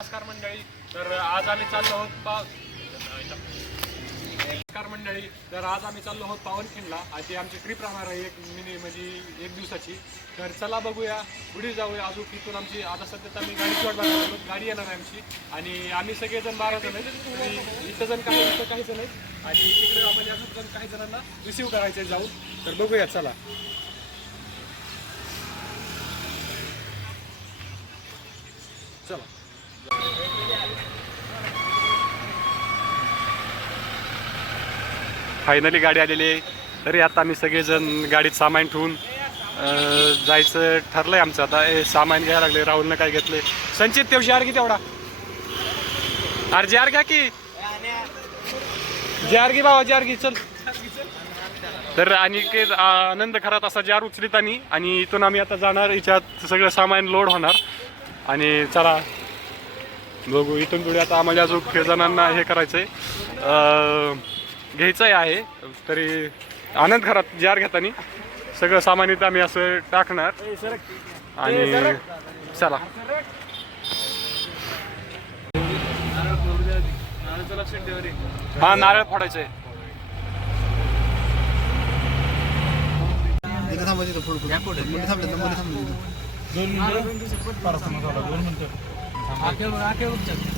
नमस्कार मंडळी. तर आज आम्ही चाललो आहोत पावनखिंडला. आणि आमची ट्रिप राहणार आहे एक मिनी म्हणजे एक दिवसाची. तर चला बघूया, पुढे जाऊया. अजून तिथून आमची आता सध्या आम्ही गाडी वाट गाडी येणार आहे आमची. आणि आम्ही सगळेजण 12 जण आहेत. इथं जण काही इथं काही जण आहेत आणि तिकडे आम्हाला अजून काही जणांना रिसिव्ह करायचं आहे जाऊन. तर बघूया चला. चला फायनली गाडी आलेली आहे. तरी आता आम्ही सगळेजण गाडीत सामान ठेवून जायचं ठरलंय आमचं. आता हे सामान घ्यायला लागले. राहुलनं काय घेतले? संचित तेव जार घे तेवढा. अरे जार घ्या की, जार घे बाबा, जार घे चल. तर आणि आनंद खरात असा जार उचलीत आणि इथून आम्ही आता जाणार. याच्यात सगळं सामान लोड होणार. आणि चला बघू इथून पुढे. आता आम्हाला अजून जणांना हे करायचंय, घ्यायचं आहे. तरी आनंद खरात जार घेताना सगळं सामान इथं आम्ही असं टाकणार. आणि चला हा नारळ फोडायचंय.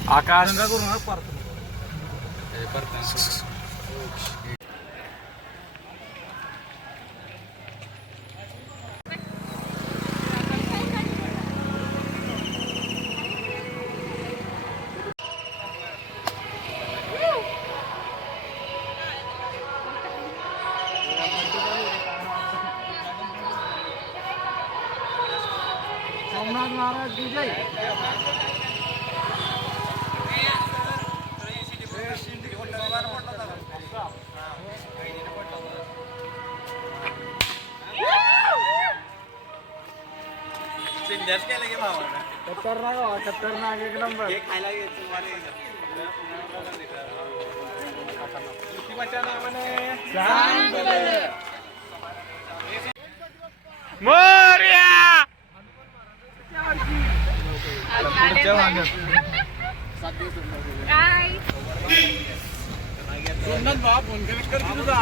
आकाश सोमनाथ महाराज की जय. खतरनाक एक नंबर. मोरया सोमनाथ बाबा फोन कनेक्ट कर तुझा.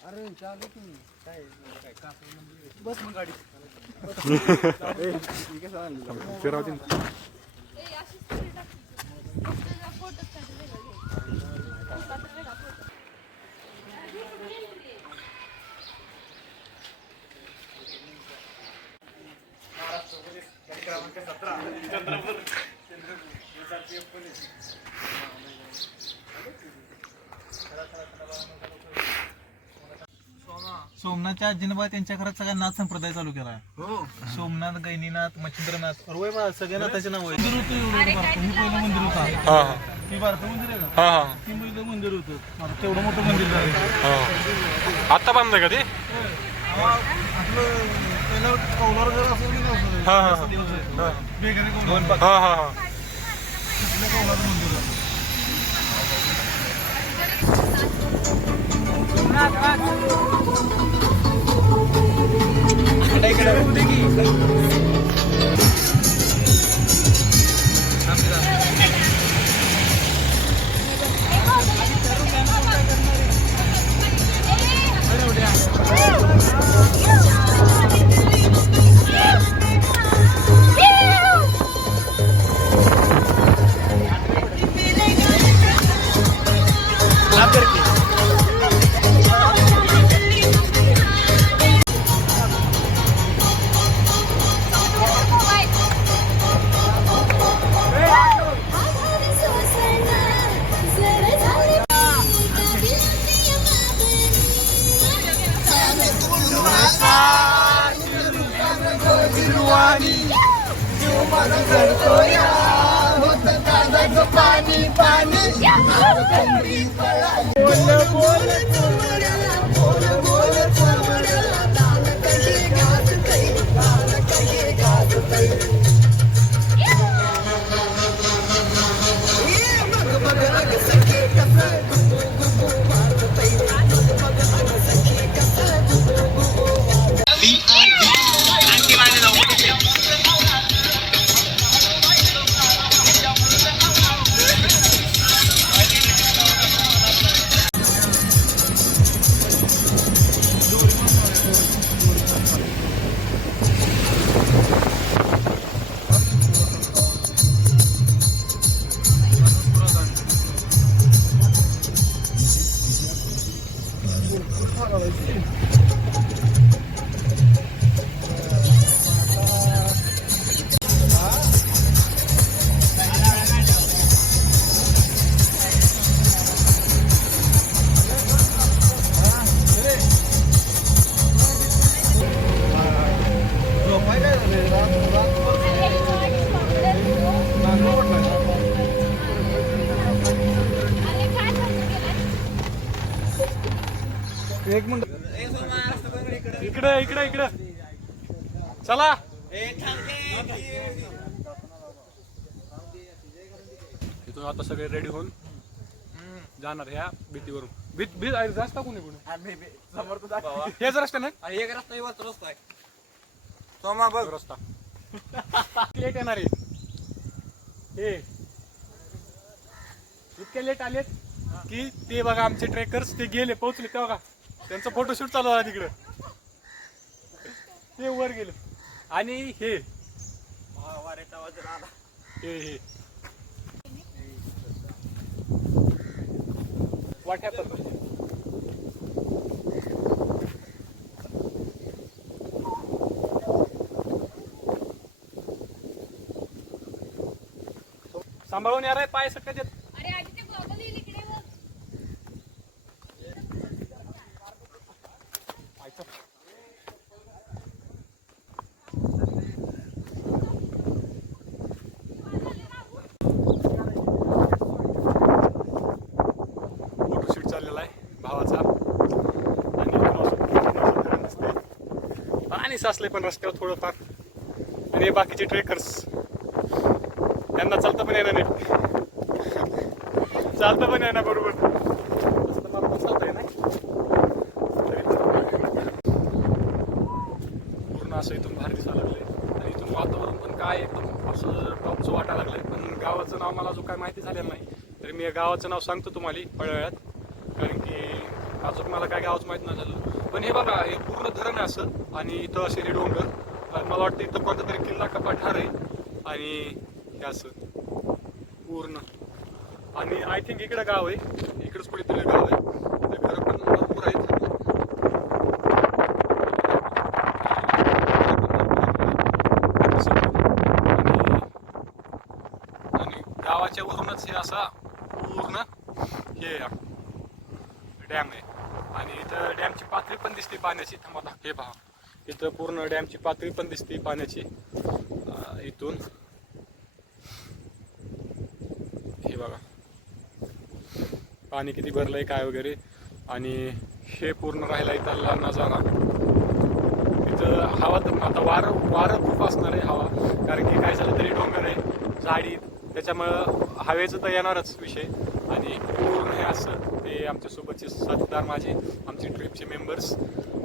अरे चालू तुम्ही काय बस मग गाडी फिरवतील. सोमनाथच्या आजीनं त्यांच्या घरात सगळ्या नाथ संप्रदाय चालू केला. सोमनाथ, गैनीनाथ, मच्छिंद्रनाथ, सगळ्या नाथाचे नाव आहे. मंदिर होतं पहिलं मंदिर होतं. हे भारत मंदिर आहे का? ते पहिलं मंदिर होतं. तेवढं मोठं मंदिर झालं. आता बांधलं का ते? आपलं पहिलं कौलार घर असं बेगरी कौलार मंदिर. एक मिनिट इकडे इकडे इकडे चला. इथून आता सगळे रेडी होऊन जाणार ह्या भीतीवरून. भीत रस्ता कोणी कोणी हेच रस्ता ना, एक रस्ता रस्ता आहे सोमा बघ रस्ता लेट येणार आहे. हे इतके लेट आलेत की ते बघा आमचे ट्रेकर्स ते गेले पोहोचले ते बघा त्यांचा फोटोशूट चालू झाला तिकडे. ते वर गेले आणि हे हे व्हॉट हॅपन. सांभाळून यार पाय सकत येत. अरे आधी ते गॉगल येईल इकडे बघ. फोटोशूट चाललेला आहे भावाचा आणि साचले पण रस्त्यावर थोडंफार. आणि हे बाकीचे ट्रेकर्स त्यांना चालतं पण येणार नाही, चालतं पण येणार बरोबर चालतंय ना. पूर्ण असं इथून बाहेर दिसायला लागलंय आणि इथून वातावरण पण काय एकदम असं टॉपचं वाटायला लागलंय. पण गावाचं नाव मला अजून काय माहिती झालेलं नाही, तरी मी गावाचं नाव सांगतो तुम्हाला पळव्यात, कारण की अजून मला काय गावाचं माहिती नाही झालं. पण हे बघा हे पूर्ण धरण आहे असं आणि इथं असे हे डोंगर. मला वाटतं इथं कोणता तरी किल्ला का पठार आहे आणि हे असं पूर्ण. आणि आय थिंक इकडे गाव आहे, इकडेच कुठेतरी गाव आहे. घर पण भरपूर आहेत. आणि गावाच्या वरूनच हे असा पूर्ण हे डॅम आहे. आणि इथं डॅमची पातळी पण दिसते पाण्याची. थांबा हे पहा, इथं पूर्ण डॅमची पातळी पण दिसते पाण्याची. इथून हे बघा पाणी किती भरलंय काय वगैरे. आणि हे पूर्ण राहिला इथला नजारा. इथं हवा तर आता वारं खूप असणार आहे हवा, कारण की काय झालं तरी डोंगर आहे झाडी, त्याच्यामुळं हवेचं तर येणारच विषय. आणि पूर्ण हे असं ते आमच्यासोबतचे साथीदार माझे आमचे ट्रिपचे मेंबर्स.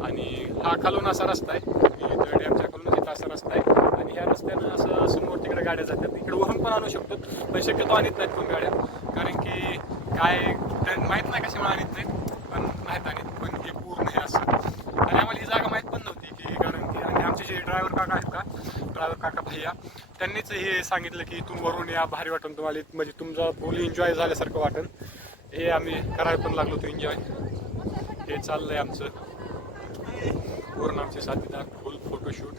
आणि हा खालून असा रस्ता आहे, इथं डॅमच्या खालून इथं असा रस्ता आहे. आणि ह्या रस्त्यानं असं समोर तिकडे गाड्या जातात, इकडे वरून पण आणू शकतो पण शक्यतो आणत नाहीत कोण गाड्या, कारण की काय माहीत नाही कशामुळे आणत नाहीत, पण नाहीत आणत. पण हे पूर्ण हे असं. आणि आम्हाला ही जागा माहीत पण नव्हती की, कारण की आणि आमचे जे ड्रायव्हर काका आहेत का, ड्रायव्हर काका भैया, त्यांनीच हे सांगितलं की इथून वरून या भारी वाटून तुम्हाला, म्हणजे तुमचा फुल एन्जॉय झाल्यासारखं वाटेल. हे आम्ही करायला पण लागलो होतो एन्जॉय. हे चाललंय आमचं पूर्ण आमचे साथीदार फुल फोटोशूट.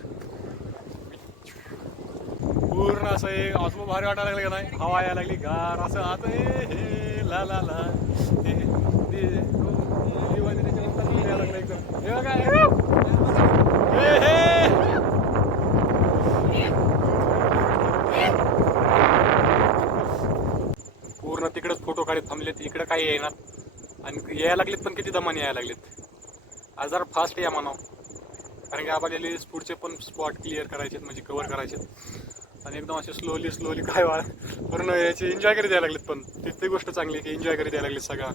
पूर्ण असं हे असं भारी वाटायला लागलं का नाही, हवा यायला लागली गार असं आता हे ला ला ला हे दिवाळी त्याच्यानंतर यायला लागलं एकदम. हे बघा पूर्ण तिकडेच फोटो काढत थांबलेत, इकडं काही येणार आणि यायला लागलेत पण किती दमाने यायला लागलेत. आज जरा फास्ट या म्हणावं, कारण की आपल्याला पुढचे पण स्पॉट क्लिअर करायचे म्हणजे कव्हर करायचे आणि एकदम असे स्लोली काय पूर्ण याचे एन्जॉय करीत यायला लागलेत. पण तिथली गोष्ट चांगली की एन्जॉय करीत यायला लागलेत सगळा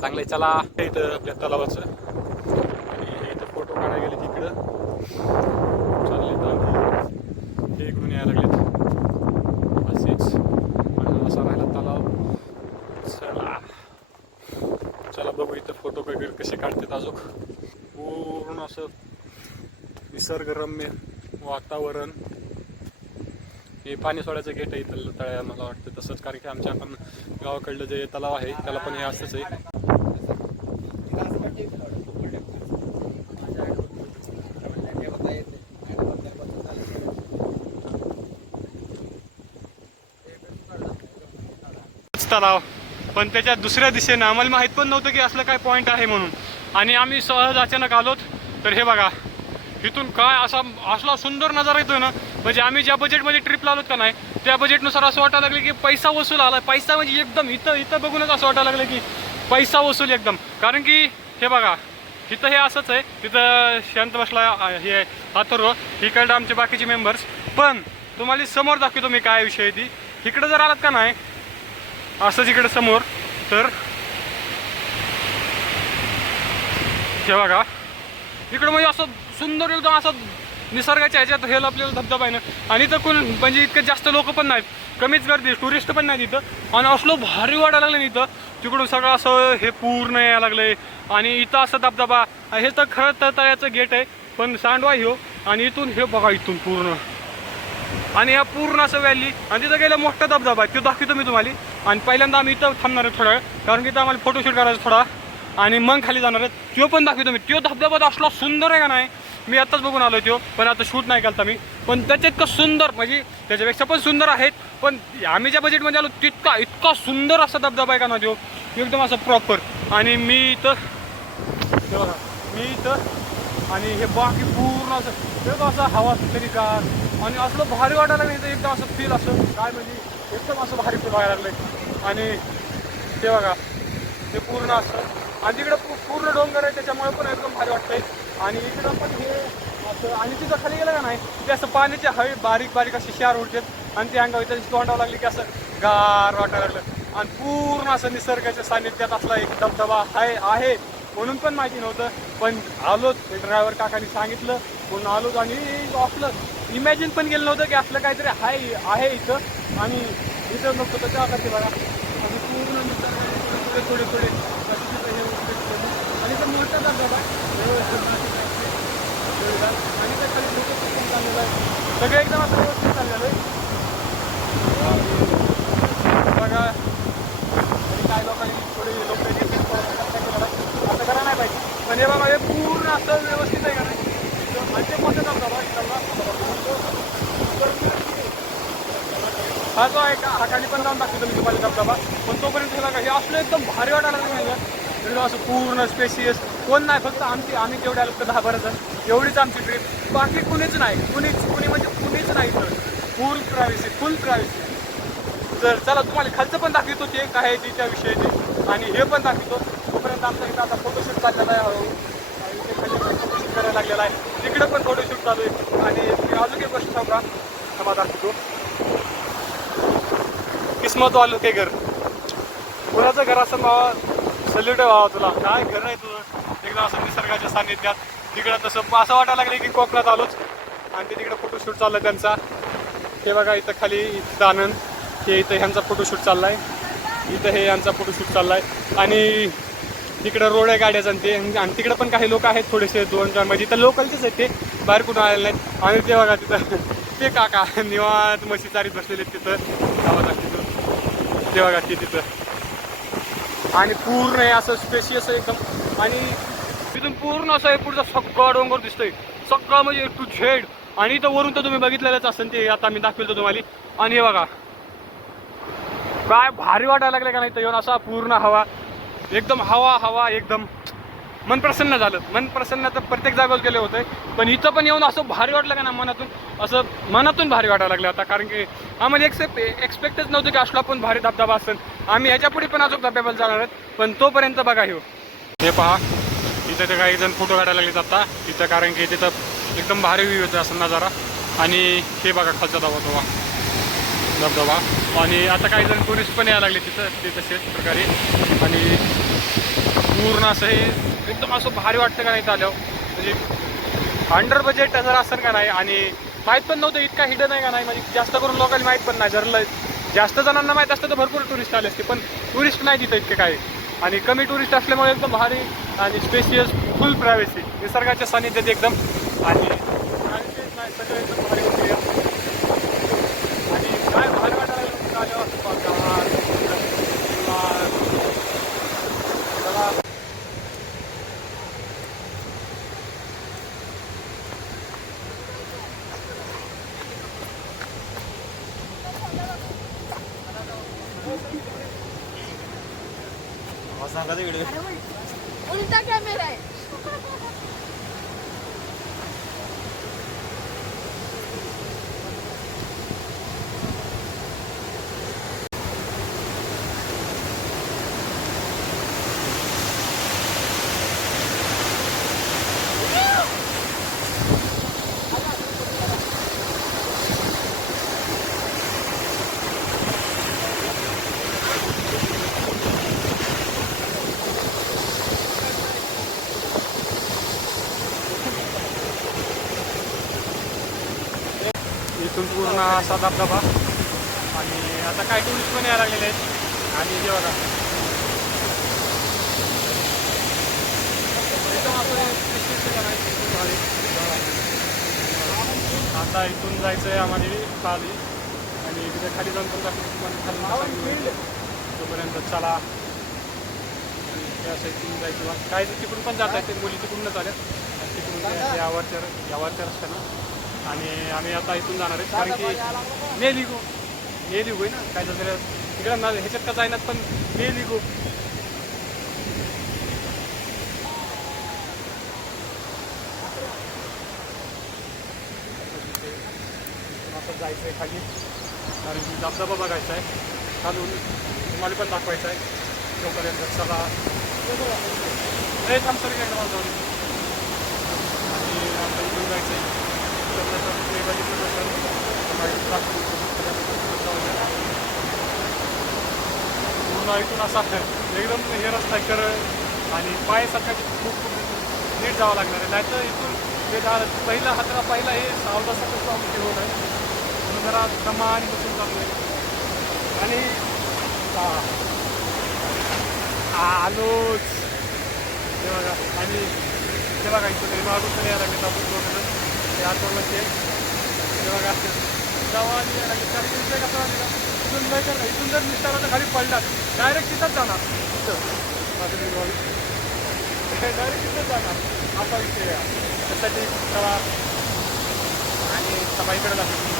चांगले. चला इथं आपल्या तलावाचं आणि इथं फोटो काढायला गेले तिकडं चाललेत आणि हे इकडून यायला लागलेत असेच. आणि असा राहिला तलाव. चला बघू इथं फोटो वगैरे कसे काढतात अजून. पूर्ण असं निसर्गरम्य वातावरण. हे पाणी सोडायचं गेट आहे इथलं तळ्या मला वाटतं तसंच, कारण की आमच्या पण गावाकडलं जे तलाव आहे त्याला पण हे असंच आहे. तलाव पण त्याच्या दुसऱ्या दिशेनं आम्हाला माहित पण नव्हतं की असलं काय पॉईंट आहे म्हणून, आणि आम्ही सहज अचानक आलोत. तर हे बघा इथून काय असा असला सुंदर नजारा येतोय ना, म्हणजे आम्ही ज्या बजेटमध्ये ट्रिप लावलोत का नाही त्या बजेटनुसार असं वाटायला लागलं की पैसा वसूल आला. पैसा म्हणजे एकदम इथं बघूनच असं वाटायला लागलं की पैसा वसूल एकदम. कारण की हे बघा इथं हे असंच आहे, तिथं शांत बसला हे अथर्व, इकडं आमचे बाकीचे मेंबर्स. पण तुम्हाला समोर दाखवतो मी काय विषय आहे ती. इकडं जर आलात का नाही असंच इकडं समोर, तर हे बघा इकडं म्हणजे असं सुंदर एकदम असं निसर्गाच्या ह्याच्यात हे आपल्याला धबधबा आहे ना. आणि इथं कोण म्हणजे इतके जास्त लोक पण नाहीत, कमीच गर्दी, टुरिस्ट पण नाहीत इथं. आणि असलं भारी वाटायला लागलं इथं. तिकडून सगळं असं हे पूर्ण यायला लागलंय आणि इथं असं धबधबा. हे तर खरं तर तळ्याचं गेट आहे पण सांडवा ह्यो. आणि इथून हे बघा इथून पूर्ण आणि ह्या पूर्ण असं व्हॅली. आणि तिथं गेलं मोठा धबधबा आहे, तो दाखवतो मी तुम्हाला. आणि पहिल्यांदा आम्ही इथं थांबणार आहे थोडा वेळ, कारण की इथं आम्हाला फोटोशूट करायचं थोडा, आणि मग खाली जाणार आहे. तो पण दाखवतो मी. तो धबधबा असला सुंदर आहे का नाही, मी आत्ताच बघून आलो तो, पण आता शूट नाही केला मी. पण त्याच्या इतकं सुंदर म्हणजे त्याच्यापेक्षा पण सुंदर आहेत. पण आम्ही ज्या बजेटमध्ये आलो तितका इतका सुंदर असा धबधबा आहे का ना तो, एकदम असं प्रॉपर. आणि मी इथं आणि हे बाकी पूर्ण असं एकदम असं हवा सुटलेली गार आणि असलं भारी वाटायला लागलं. एकदम असं फील असं काय म्हणजे एकदम असं भारी फील व्हायला लागलं. आणि ते बघा ते पूर्ण असं आणि तिकडं पूर्ण डोंगर आहे त्याच्यामुळे पण एकदम भारी वाटतंय. आणि इकडं पण हे असं आणि तिथं खाली गेलं का नाही ते असं पाण्याचे हळी बारीक बारीक असे क्षार उडतात आणि ते अंगावर त्याची तोंडावं लागली की असं गार वाटायला लागलं. आणि पूर्ण असं निसर्गाच्या सानिध्यात असला एक धबधबा आहे म्हणून पण माहिती नव्हतं. पण आलोच, ड्रायव्हर काकांनी सांगितलं म्हणून आलोच. आणि असलं इमॅजिन पण केलं नव्हतं की असलं काहीतरी आहे इथं. आणि इथं नको तर त्या करते बघा आणि पूर्ण निसर्ग थोडे आणि तो मोठा धबधबा आणि त्या खाली लोक चाललेलं आहे, सगळं एकदम असं व्यवस्थित चाललेलं आहे बघा. आणि काय लोकांनी थोडे लोक असं करा नाही पाहिजे. पण हे बघा हे पूर्ण असं व्यवस्थित आहे का नाही. आणि ते मोठं धबधबा हा जो आहे का हा खाली पण जाऊन दाखवतो मी तुम्हाला धबधबा. पण तोपर्यंत हे बघा हे असलं एकदम भारी वाटायला लागलं एकदम असं पूर्ण स्पेसियस. कोण नाही, फक्त आम्ही जेवढे आलो तर 10-12 जण एवढीच आमची ट्रिप, बाकी कुणीच नाही. कुणी म्हणजे कुणीच नाही तर फुल प्रायव्हसी. तर चला तुम्हाला खालचं पण दाखवतो ते काय आहे तिच्या विषयी आणि हे पण दाखवतो. तोपर्यंत आमच्या इथं आता फोटोशूट चाललेला आहे हळूहळू. इथे खाली फोटोशूट करायला लागलेला आहे, तिकडं पण फोटोशूट चालू आहे. आणि अजून एक गोष्ट सांगा क्षमा दाखवतो. किस्मत वालो के घर, कुणाचं घर असं बाबा सल्यूट आहे बाबा तुला. काय घर आहे तुझं एकदम असं निसर्गाच्या सानिध्यात. तिकडं तसं असं वाटायला लागलं की कोकणात आलोच. आणि ते तिकडं फोटोशूट चाललं त्यांचा. हे बघा इथं खाली इथं आनंद, हे इथं ह्यांचा फोटोशूट चालला आहे, इथं हे यांचा फोटोशूट चालला आहे. आणि तिकडं रोड आहे गाड्याचा आणि तिकडं पण काही लोक आहेत थोडेसे 2-4 म्हणजे इथं लोकलचेच आहेत, ते बाहेर कुठून आलेले नाहीत. आणि ते बघा तिथं ते काका निवांत म्हशी चारीत बसलेले तिथं गावात तिथं. ते बघा ते तिथं आणि पूर्ण हे असं स्पेशियस आहे एकदम आणि तिथून पूर्ण असं हे पुढचा सगळा डोंगर दिसतोय सगळं म्हणजे टू झेड आणि इथं वरून तर तुम्ही बघितलेलंच असेल ते आता मी दाखवलं तुम्हाला आणि हे बघा काय भारी वाटायला लागलं का नाही तर येऊन असा पूर्ण हवा एकदम हवा एकदम मन प्रसन्न झालं मन प्रसन्न तर प्रत्येक जागेवर गेले होते पण इथं पण येऊन असं भारी वाटलं का ना मनातून भारी वाटायला लागलं आता कारण की आम्हाला एक्सपेक्टच नव्हतं की असला पण भारी धबधबा असेल आम्ही ह्याच्या पुढे पण अजून धबधब्याला जाणार आहेत पण तोपर्यंत बघा हे पहा इथं ते काही जण फोटो काढायला लागले आता तिथं कारण की तिथं एकदम भारी व्ह्यू येतो असं नजारा आणि हे बघा खालचा धबधबा आणि आता काही जण टुरिस्ट पण यायला लागले तिथं ते तसेच प्रकारे आणि पूर्ण असं हे एकदम असं भारी वाटतं का नाही तर आल्यावर म्हणजे अंडर बजेट जर असेल का नाही आणि माहीत पण नव्हतं इतका हिडन आहे का नाही म्हणजे जास्त करून लोकांना माहीत पण नाही जर जास्त जणांना माहीत असतं तर भरपूर टुरिस्ट आले असते पण टुरिस्ट नाही तिथं इतके काय आणि कमी टुरिस्ट असल्यामुळे एकदम भारी आणि स्पेशियस फुल प्रायव्हसी निसर्गाच्या सानिध्यात एकदम आणि सगळं एकदम भारी होते आणि काय भारी वाटायला सांगा ते व्हिडिओ उलटा कॅमेरा आहे इथून पूर्ण असा धबधबा आणि आता काही टुरिस्ट पण यायला लागलेले आहेत आणि हे बघा एकदम आता इथून जायचं आहे आम्हाला खाली आणि इकडे खाली जाऊन पण खाली तोपर्यंत चला त्या साईडून जायचं काही तिकडून पण जात आहेत मुली तिकडूनच आल्यात तिकडून यावरच्या रस्त्यानं आणि आम्ही आता इथून जाणार आहे कारण की नेलिगो आहे ना काय जर तिकडं ना ह्याच्यात का जाईनात पण नेलिगो आता जायचं आहे खाली कारण की धबधबा बघायचा आहे खालून तुम्हाला पण दाखवायचं आहे तोपर्यंत चला थांब सर काय जाऊन आणि आता इथून जायचं आहे पूर्ण इथून असा एकदम हे रस्ता आहे कर आणि पाय सकाळी खूप नीट जावं लागणार आहे नाहीतर इथून ते पहिला हे सावधा सकाळचं आमचे होत आहे म्हणून जरा दमा आणि बसून चालू आहे आणि आलोच ते बघा आणि ते बघा इथून मागून पण यायला लागले आपण ते आठवलं ते बघा जेव्हा कसं इथून नाही तर इथून जर निसटाला तर खाली पडलात डायरेक्ट तिथंच जाणार डायरेक्ट तिथंच जाणार असा विषय त्यासाठी चला आणि सफाईकडे जातो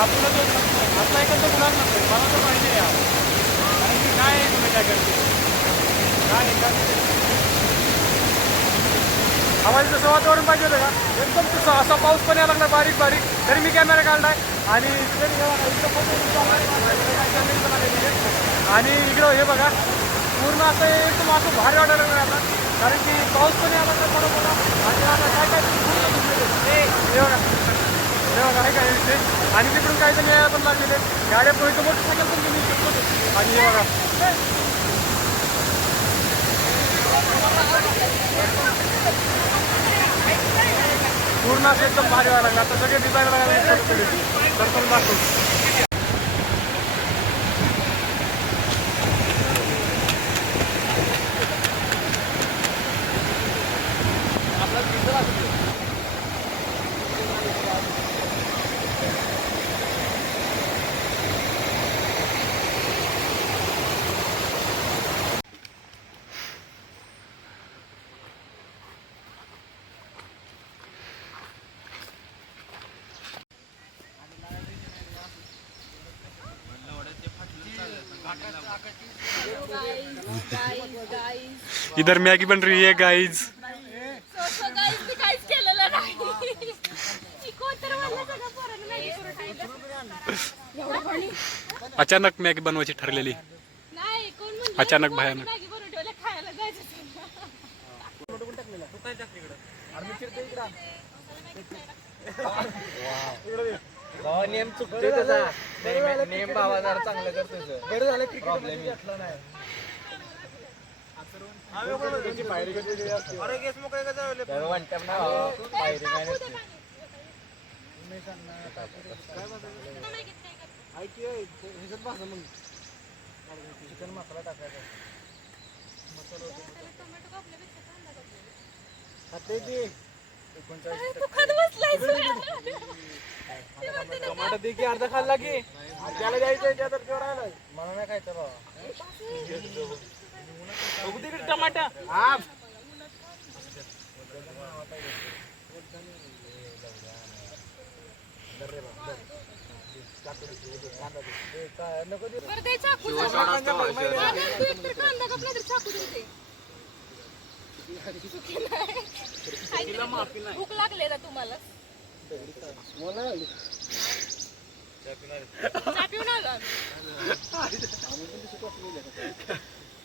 आपलं जो आपला एखादा गुलाब नसतोय मला तर पाहिजे यार कारण की काय आहे तुम्ही काय करते काय आम्हाला तसं वातावरण पाहिजे होतं का एकदम तसं असा पाऊस पण यायला लागला बारीक बारीक तरी मी कॅमेरा काढलाय आणि आणि इकडं हे बघा पूर्ण असं एकदम असं भारी वाटायला लागलं आता कारण की पाऊस पण यायला लागला बरोबर आणि आता काय काय हे बघा तेव्हा काय काय विषय आणि तिकडून काही जण यायला पण लागलेले गाड्या पण इथं मोटरसायकल पण तुम्ही शकतो आणि हे बघा पूर्ण असं एकदम भारी व्हायला लागलं आता सगळे डिझाईन सर्कल दाखवतो गाईज इधर मॅगी बन रही है गाइज गाईज मी काहीच केलेलं नाही कोणतरी म्हणलं सगळं पोरांनी मॅगी करून ठेवलं. अचानक मॅगी बनवायची ठरलेली नाही कोण म्हणलं अचानक भयानक मॅगी करून ठेवलं खायला जायचं नेम चुकतोय त्याचा नेम बाबा जरा चांगलं करतो बरं झालं प्रॉब्लेम घेतला नाही चिकन मसाला टाकायचा टमाटर दे की अर्धा खाल्ला की त्याला द्यायचं मला नाही खायचं बाबा टमाटा बरं ते चाकू तू एकतर कांदा कापला तर चाकू देते भूक लागले ना तुम्हाला चहा पिऊन आलो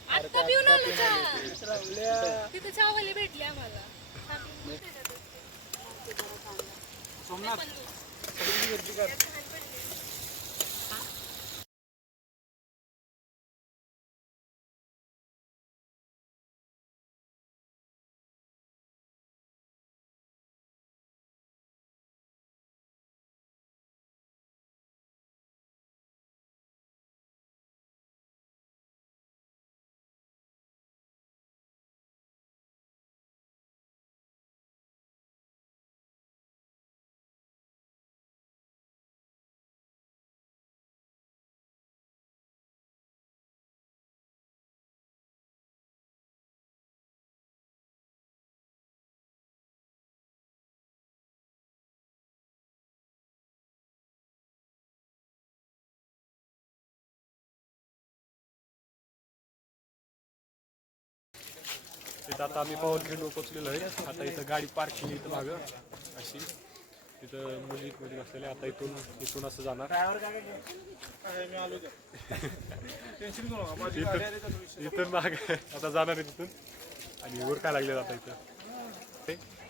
आता पिऊन आलो चहा तिथे चहावाले भेटले आम्हाला तिथं आता आम्ही पावनखिंड पोचलेलो आहे आता इथं गाडी पार्क केली इथं मागं अशी तिथं मुली असलेले आता इथून असं जाणार इथून माग आता जाणार आहे तिथून आणि वर काय लागले आता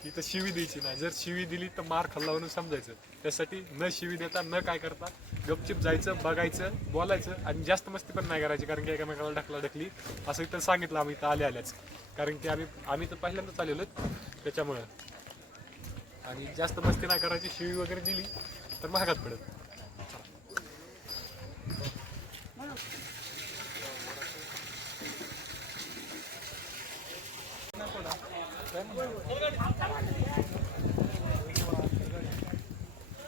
इथं शिवी द्यायची नाही जर शिवी दिली तर मार खाल्ला म्हणून समजायचं त्यासाठी न शिवी देता न काय करता गपचिप जायचं बघायचं बोलायचं आणि जास्त मस्ती पण नाही करायची कारण की एकामेकाला ढकली असं इथं सांगितलं आम्ही इथं आल्याच कारण की आम्ही तर पहिल्यांदाच आलेलो त्याच्यामुळं आणि जास्त मस्ती नाही करायची शिवी वगैरे दिली तर महागात पडत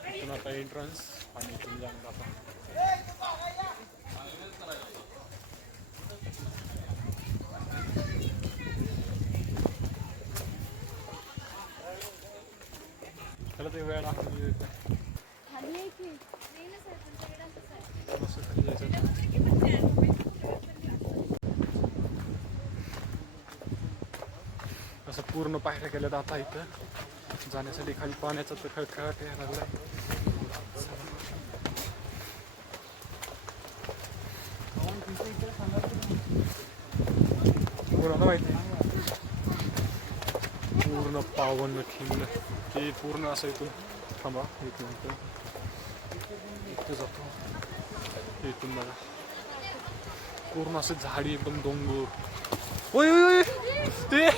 इथून आता एंट्रन्स आणि इथून जाणार आता त्याला ते वेळ आहे असं पूर्ण पायऱ्या केल्यात आता इथं जाण्यासाठी खाली पाण्याचा तर खळखळाट यायला लागला कोणाला माहिती पूर्ण पावन खिंड ते पूर्ण असं इथून थांबा एक मिनिट, इथं जातो. इथून बघा पूर्ण असं झाडी एकदम डोंगर. ओय ओय ओय ते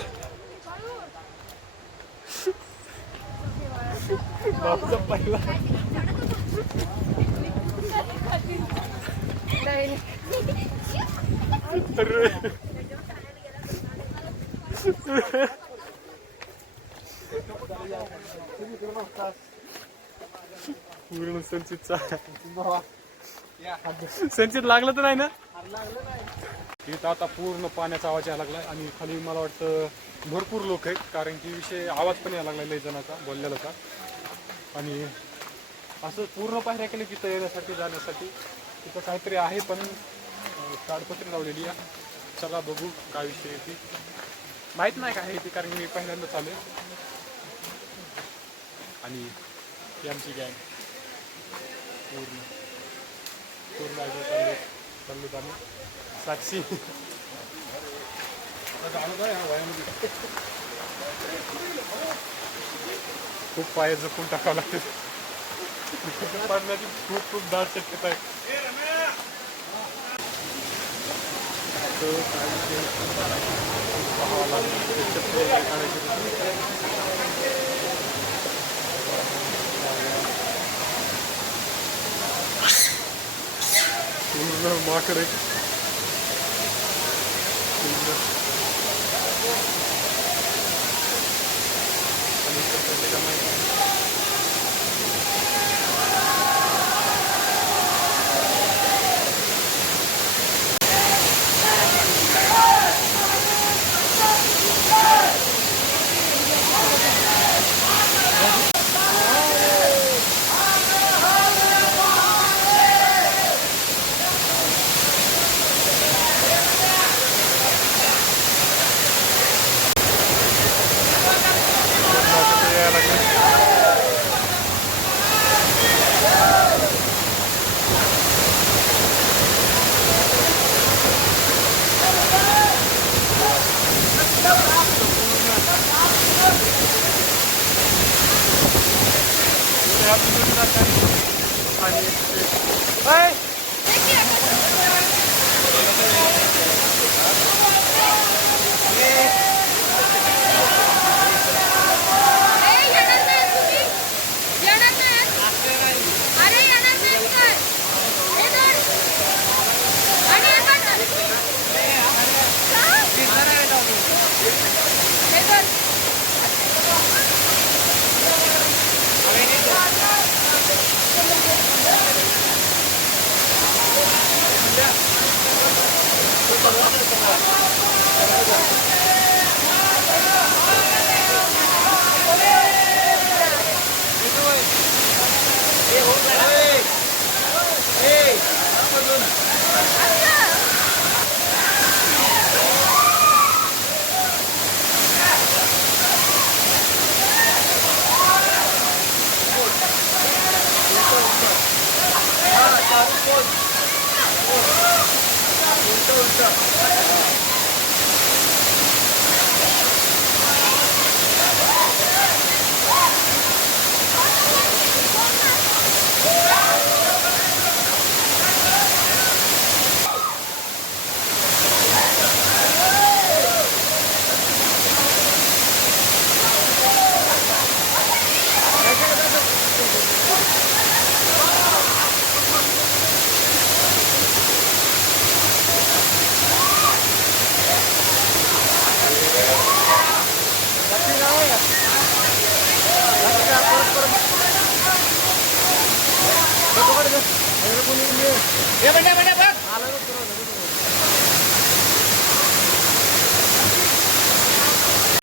बापूचा पहिला तर पूर्ण संचितचा संचित लागलं तर नाही ना. इथं आता पूर्ण पाण्याचा आवाज यायला लागलाय आणि खाली मला वाटतं भरपूर लोक आहेत, कारण की विषय आवाज पण यायला लागला लई जणाचा बोललेला. आणि असं पूर्ण पायऱ्या केलं तिथं येण्यासाठी जाण्यासाठी. तिथं काहीतरी आहे पण ताडपत्री लावलेली आहे. चला बघू काय विषय ती माहीत नाही काय आहे ती, कारण मी पहिल्यांदा चालू आहे. आणि ही आमची गँग पूर्ण पूर्ण चाललो आम्ही. साक्षी खूप पाय जपून टाकावं लागते, पडण्याची खूप खूप दाट शक्यता आहे. पूर्ण माकड आहे.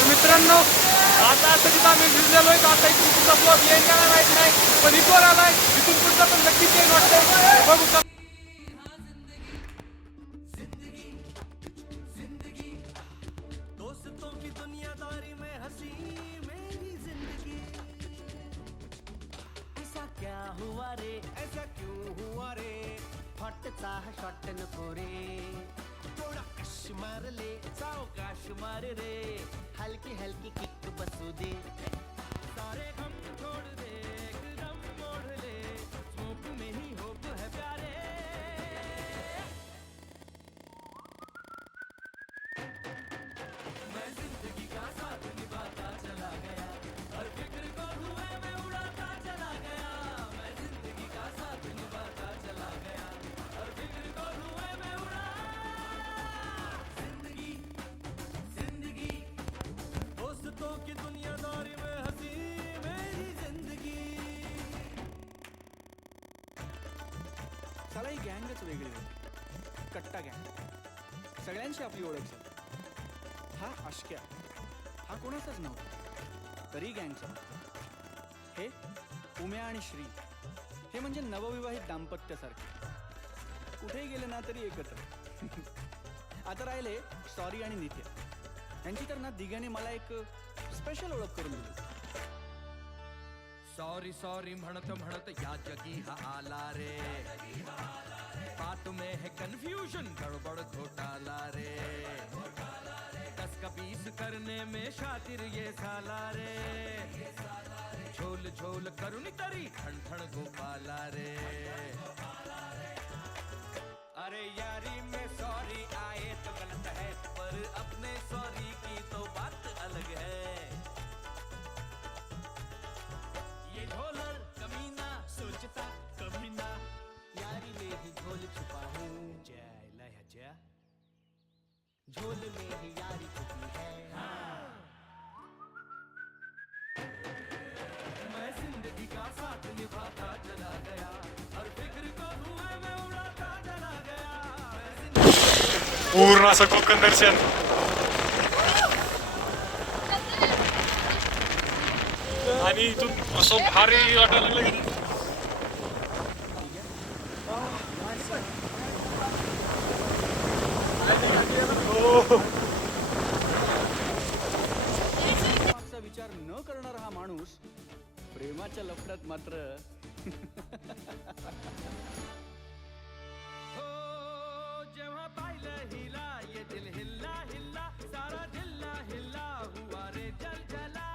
मित्रांनो आता सगळं आम्ही भिजलेलो आहे. आता इथून पुढचा ब्लॉग येईल का नाही माहित नाही, पण इथवर आलाय. इथून पुढचा पण नक्कीच येईल वाटतंय. बघू. शॉट नको रे, थोडा कश मार ले, सावकाश मार रे, हलकी हलकी किक बसू दे, सारे हम छोड़ दे. दोस्तों की दुनियादारी में हंसी मेरी जिंदगी. साला ही गँगच वेगळी होती. कट्टा गँग, सगळ्यांची आपली ओळख झाली. हा आशक्या, हा कोणाचाच नव्हता, तरी गँगचा. हे उम्या आणि श्री, हे म्हणजे नवविवाहित दाम्पत्यासारखे, कुठेही गेले ना तरी एकत्र. आता राहिले सॉरी आणि नित्या. त्यांची तर ना दिघ्याने मला एक स्पेशल ओळख करून दिली. सॉरी सॉरी म्हणत म्हणत या जगी हा आला रे. बात में है कंफ्यूजन, गड़बड़ घोटाला रे. 10 का 20 करने में शातिर ये साला रे. झोल झोल करुणी तरी ठण ठण गोपाला रे. अरे यारी में सॉरी आए तो गलत है, पर अपने सॉरी की तो बात अलग है. ये ढोलर कमीना सोचता कभी ना, यारी में ही झोल छुपा हूँ. जय लय जय, झोल में ही यारी छुपी है. मैं जिंदगी का साथ निभाता चला गया, हर फिक्र को धुएं में उड़ाता चला गया. पूर्ण असं कोकण दर्शन. आणि इथून असं भारी वाटायला लागलं की मागचा विचार न करणारा हा माणूस प्रेमाच्या लफड्यात मात्र हो जेव्हा पाहिलं हिला, ये दिल हिल्ला हिल्ला, सारा जिल्हा हिल्ला हुआ रे जल जला.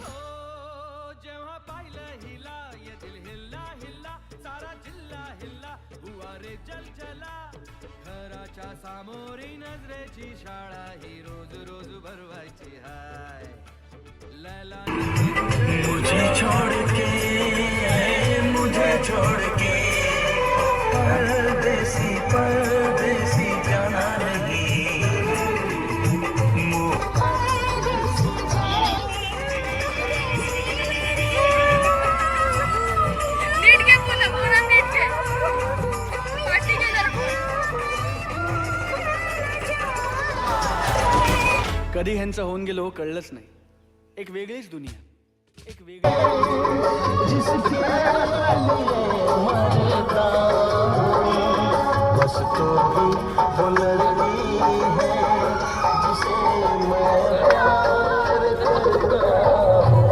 हो जेव्हा पाहिलं हिला, ये दिल हिल्ला हिल्ला, सारा जिल्हा हिल्ला हुआ रे जल जला. घराच्या सामोरी नजरेची शाळा ही रोज रोज भरवायची हाय. लैला मुझे छोड़ के परदेसी जाना नहीं. नीट घे पुन्हा पुन्हा नीट घे. पाठी घे जरा. कधी ह्यांचं होऊन गेलो कळलंच नाही. एक वेगळीच दुनिया, एक वेगळी. बस तो भी वो लड़की है जिसे मैं प्यार करता हूँ.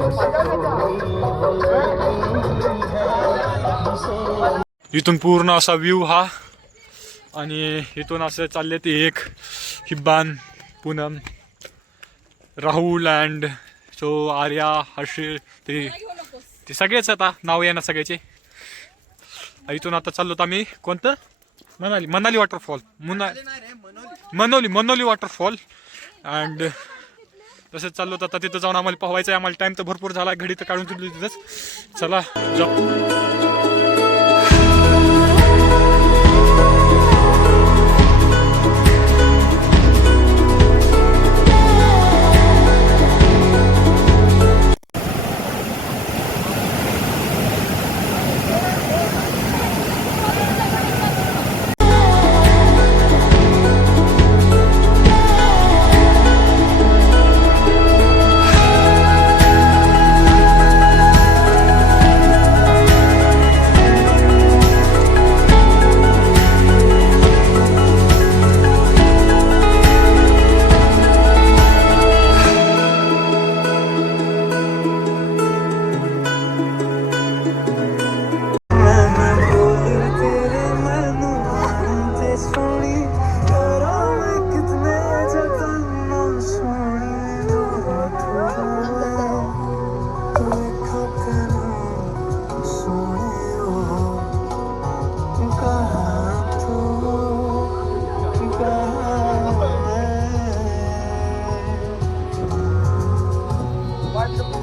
बस तो भी वो लड़की है जिसे इथून पूर्ण असा व्ह्यू हा. आणि इथून असं चालले ते एक हिब्बान, पूनम, राहुल अँड सो आर्या, हर्षिल, ते सगळेच आता नाव येणार सगळ्याचे. इथून आता चाललो तर आम्ही कोणतं Manali waterfall, Manoli waterfall. And तसंच चाललो तर आता तिथं जाऊन आम्हाला पोहायचं आहे. आम्हाला टाईम तर भरपूर झाला, घडी तर काढून ठेवली तिथंच. चला जाऊ.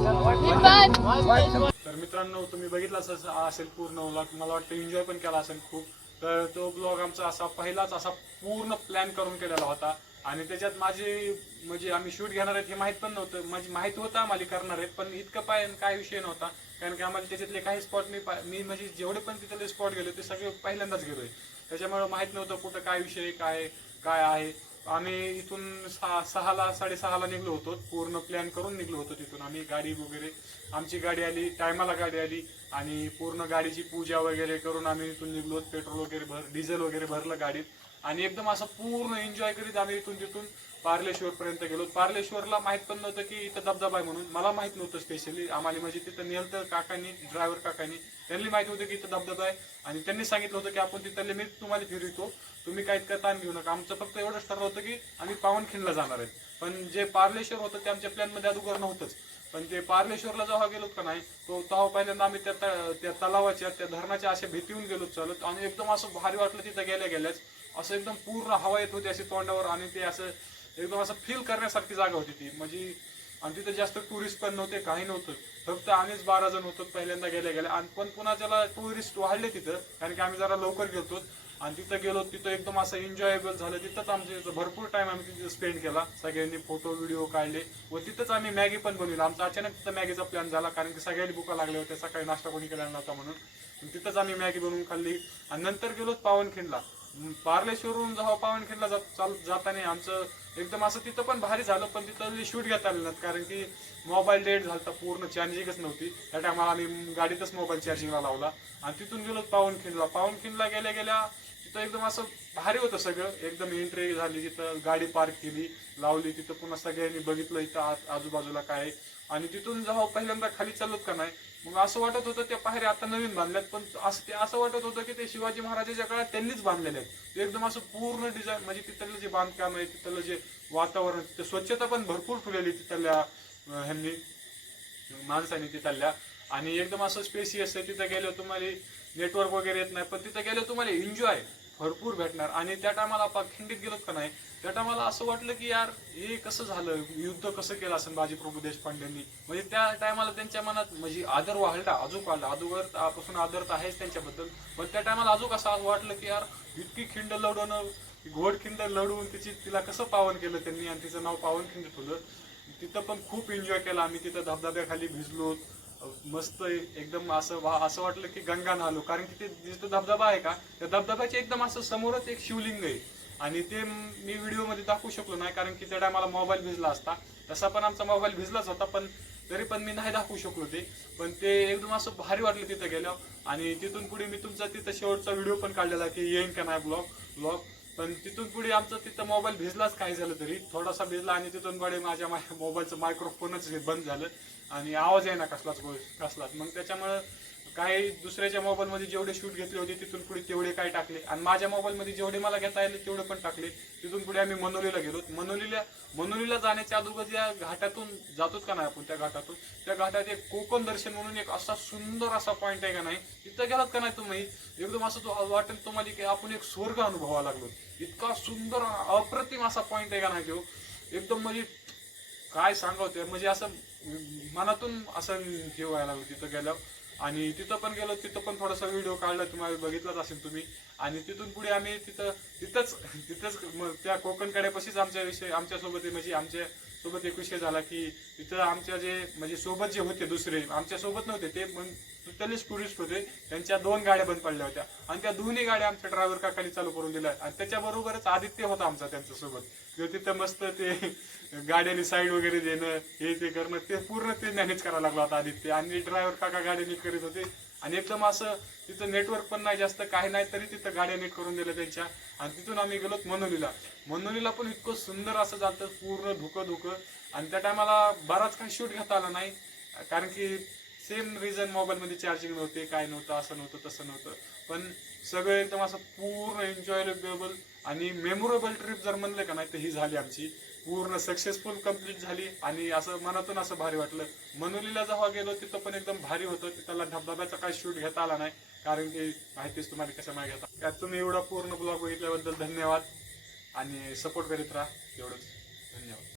तर मित्रांनो तुम्ही बघितलाच असेल पूर्ण व्लॉग, मला वाटतं एन्जॉय पण केला असेल खूप. तर तो ब्लॉग आमचा असा पहिलाच असा पूर्ण प्लॅन करून केलेला होता आणि त्याच्यात माझे म्हणजे आम्ही शूट घेणार आहेत हे माहीत पण नव्हतं. म्हणजे माहीत होतं आम्हाला करणार आहेत, पण इतकं काय विषय नव्हता, कारण की आम्हाला त्याच्यातले काही स्पॉट मी म्हणजे जेवढे पण तिथले स्पॉट गेले ते सगळे पहिल्यांदाच गेलोय, त्याच्यामुळे माहीत नव्हतं कुठं काय विषय काय आहे. आम्ही इथून 6:30 निघलो होतो, पूर्ण प्लॅन करून निघलो होतो तिथून आम्ही. गाडी वगैरे आमची गाडी आली टायमाला, गाडी आली आणि पूर्ण गाडीची पूजा वगैरे करून आम्ही इथून निघलो. पेट्रोल वगैरे डिझेल वगैरे भरलं गाडीत आणि एकदम असं पूर्ण एन्जॉय करीत आम्ही इथून तिथून पार्लेश्वरपर्यंत गेलो. पार्लेश्वरला माहीत पण नव्हतं की इथं धबधबा आहे म्हणून, मला माहीत नव्हतं स्पेशली. आम्हाला म्हणजे तिथं नेलं काकांनी, ड्रायव्हर काकांनी, त्यांनी माहिती होतं की इथं धबधबा आहे आणि त्यांनी सांगितलं होतं की आपण तिथले मी तुम्हाला फिरवतो, तुम्ही काय इतकं ताण घेऊ नका. आमचं फक्त एवढंच ठरलं होतं की आम्ही पावनखिंडला जाणार आहेत, पण जे पार्लेश्वर होतं ते आमच्या प्लॅनमध्ये अगोदर नव्हतंच. पण ते पार्लेश्वरला जेव्हा गेलो का नाही, तो तेव्हा पहिल्यांदा आम्ही त्या तलावाच्या त्या धरणाच्या अशा भीतीहून गेलो चालत आणि एकदम असं भारी वाटलं तिथं गेल्याच. असं एकदम पूर्ण हवा येत होती अशी तोंडावर आणि ते असं एकदम असं फील करण्यासारखी जागा होती ती. म्हणजे आणि तिथं जास्त टुरिस्ट पण नव्हते, काही नव्हतं, फक्त आम्हीच 12 जण होतो पहिल्यांदा गेल्या आणि पण पुन्हा त्याला टुरिस्ट वाढले तिथं, कारण की आम्ही जरा लवकर गेलो आणि तिथं गेलो. तिथं एकदम असं एन्जॉयबल झालं. तिथंच आमचे भरपूर टाइम आम्ही तिथे स्पेंड केला, सगळ्यांनी फोटो व्हिडिओ काढले व तिथंच आम्ही मॅगी पण बनवली. आमचा अचानक तिथं मॅगीचा प्लॅन झाला, कारण की सगळ्यांनी भुका लागल्या होत्या, सकाळी नाश्ता कोणी केला नव्हता म्हणून. तिथंच आम्ही मॅगी बनवून खाल्ली आणि नंतर गेलो पावनखिंडला. पार्लेश्वरहून जेव्हा पावनखिंडला जाताना आमचं एकदम असं तिथं पण भारी झालं, पण तिथं शूट घेता आलं नाही, कारण की मोबाईल डेड झाला, पूर्ण चार्जिंगच नव्हती. त्या टायमाला आम्ही गाडीतच मोबाईल चार्जिंगला लावला आणि तिथून गेलो पावनखिंडला गेल्या तिथं एकदम असं भारी होतं सगळं. एकदम एंट्री झाली, तिथं गाडी पार्क केली, लावली, तिथं पुन्हा सगळ्यांनी बघितलं इथं आजूबाजूला काय. आणि तिथून जेव्हा पहिल्यांदा खाली चालत का नाही, मग असं वाटत होतं त्या पायऱ्या आता नवीन बांधल्यात, पण असं वाटत होतं की ते शिवाजी महाराजांच्या काळात त्यांनीच बांधलेले आहेत. ते एकदम असं पूर्ण डिझाईन, म्हणजे तिथलं जे बांधकाम आहे, तिथलं जे वातावरण, तिथं स्वच्छता पण भरपूर ठेवलेली तिथल्या ह्यांनी, माणसांनी तिथल्या. आणि एकदम असं स्पेसियस आहे. तिथं गेलो तुम्हाला नेटवर्क वगैरे येत नाही, पण तिथं गेलो तुम्हाला एन्जॉय भरपूर भेटणार. आणि त्या टायमाला आपण खिंडीत गेलो का नाही, त्या टायमाला असं वाटलं की यार हे कसं झालं, युद्ध कसं केलं असेल बाजीप्रभू देशपांडेंनी. म्हणजे त्या टायमाला त्यांच्या मनात म्हणजे आदर वाढला, अजून वाढला. अगोदरपासून आदर तर आहेच त्यांच्याबद्दल, पण त्या टायमाला अजून असं वाटलं की यार इतकी खिंड लढवणं, घोडखिंड लढवून तिला कसं पावन केलं त्यांनी आणि तिचं नाव पावनखिंड ठेवलं. तिथं पण खूप एन्जॉय केला आम्ही. तिथं धबधब्याखाली भिजलो मस्त एकदम. असं वाटलं की गंगा नालो, कारण की ते जिथं धबधबा आहे का, त्या धबधब्याच्या एकदम असं समोरच एक शिवलिंग आहे आणि ते मी व्हिडिओमध्ये दाखवू शकलो नाही, कारण की त्या टायमाला मोबाईल भिजला असता. तसा पण आमचा मोबाईल भिजलाच होता, पण तरी पण मी नाही दाखवू शकलो ते. पण ते एकदम असं भारी वाटलं तिथं गेल्यावर. आणि तिथून पुढे मी तुमचा तिथं शेवटचा व्हिडिओ पण काढलेला की येईन का नाही ब्लॉग. पण तिथून पुढे आमचं तिथं मोबाईल भिजलाच, काही झालं तरी थोडासा भिजला आणि तिथून पुढे माझ्या मोबाईलचं मायक्रोफोनच बंद झालं आणि आवाज आहे ना कसलाच. मग त्याच्यामुळं काही दुसऱ्याच्या मोबाईलमध्ये जेवढे शूट घेतले होते तिथून पुढे तेवढे काय टाकले आणि माझ्या मोबाईलमध्ये जेवढे मला घेता आले तेवढे पण टाकले. तिथून पुढे आम्ही मनोलीला गेलो. मनोलीला जाण्याच्या अगोदर ज्या घाटातून जातोच का नाही आपण, त्या घाटात एक कोकण दर्शन म्हणून एक असा सुंदर असा पॉइंट आहे का नाही, तिथं गेलात का नाही तुम्ही एकदम असं वाटेल तुम्हाला की आपण एक स्वर्ग अनुभवावा लागलो. इतका सुंदर अप्रतिम असा पॉइंट आहे का नाही तो, एकदम म्हणजे काय सांगावते, म्हणजे असं मनातून असं हे व्हायला लागलं तिथं गेल्यावर. आणि तिथं पण गेलो, तिथं पण थोडासा व्हिडिओ काढला, तुम्हाला बघितलाच असेल तुम्ही. आणि तिथून पुढे आम्ही तिथंच त्या कोकण कड्यापाशीच आमच्यासोबत म्हणजे आमच्यासोबत एक विषय झाला की तिथं आमच्या जे म्हणजे सोबत जे होते दुसरे आमच्यासोबत नव्हते ते, पण तिथलेच टुरिस्ट होते, त्यांच्या 2 गाड्या बंद पडल्या होत्या आणि त्या दोन्ही गाड्या आमच्या ड्रायव्हर काकांनी चालू करून दिल्या. आणि त्याच्याबरोबरच आदित्य होता आमचा त्यांच्यासोबत, तिथं मस्त ते गाड्याने साईड वगैरे देणं, हे ते करणं, ते पूर्ण ते मॅनेज करायला लागला होता आदित्य. आणि ड्रायव्हर काका गाड्या नीट करीत होते आणि एकदम असं तिथं नेटवर्क पण नाही जास्त, काही नाही, तरी तिथं गाड्या नीट करून दिल्या त्यांच्या. आणि तिथून आम्ही गेलो मनोलीला पण इतकं सुंदर असं जातं, पूर्ण धुकं. आणि त्या टायमाला बराच काही शूट घेता आला नाही, कारण की सेम रिझन, मोबाईलमध्ये चार्जिंग नव्हते, काय नव्हतं, असं नव्हतं तसं नव्हतं. पण सगळं एकदम असं पूर्ण एन्जॉयबल आणि मेमोरेबल ट्रिप जर म्हणलं का नाही तर ही झाली आमची. पूर्ण सक्सेसफुल कंप्लीट झाली आणि असं मनातून असं भारी वाटलं. मनोलीला जेव्हा गेलो तिथं पण एकदम भारी होतं. तिथला धबधब्याचा काही शूट घेता आला नाही, कारण की माहितीच तुम्हाला कशा माहिती घेता. त्यात तुम्ही एवढा पूर्ण ब्लॉग बघितल्याबद्दल धन्यवाद आणि सपोर्ट करीत राहा. एवढंच, धन्यवाद.